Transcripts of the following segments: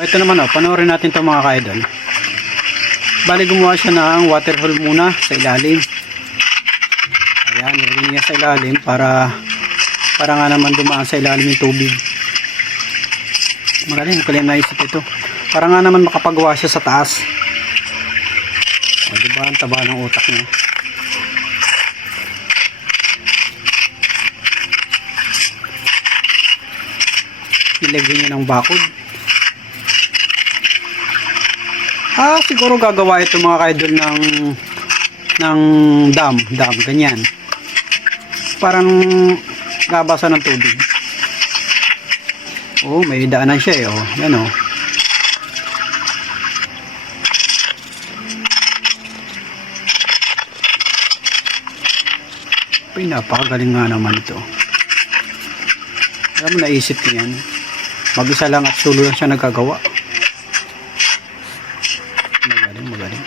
Ito naman oh, panoorin natin to mga kaidol. Bali gumawa siya ng water hole muna sa ilalim. Ayan, nilagay niya sa ilalim para para nga naman dumaan sa ilalim yung tubig. Magaling, magaling naisip ito. Para nga naman makapagawa siya sa taas. O, diba? Ang taba ng utak niya. Nilagyan niya ng bakod. Ah, siguro gagawa ito mga kaidol ng ng dam, dam, ganyan. Parang nabasa ng tubig. Oh, may daanan siya eh, oh. Yan oh. Ay, napakagaling nga naman ito. Alam mo, naisip ko yan. Mag-isa lang at solo lang siya nagagawa. Magaling.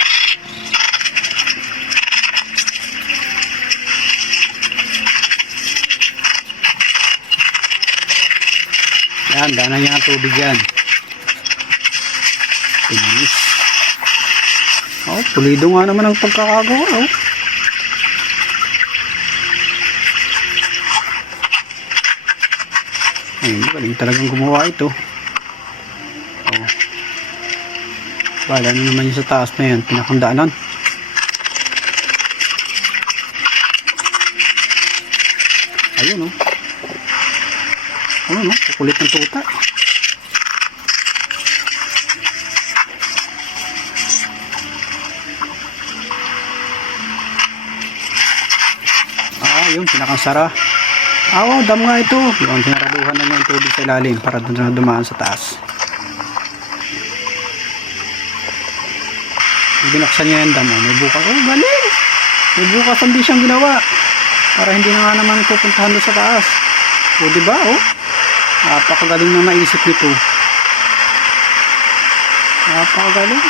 Yan, daanan niya ang tubig yan. Pinis. Oh, pulido nga naman ang pagkakagawa, oh. Ay, magaling talagang gumawa ito. Bala na naman yung sa taas na yan, pinakandaanan. Ayun, oh. Ayun, oh. Kukulit ng tuta. Ah, yun, pinakansara. Ah, wow, dam nga ito. Yung sinaraduhan na niya yung tubig sa ilalim para doon na dumaan sa taas. Binuksan niya yung dam. Oh, may bukas. Oh, galing! May bukas hindi siyang ginawa. Para hindi na nga naman pupuntahan doon sa taas. O, di ba? Oh, napakagaling na naisip nito. Napakagaling.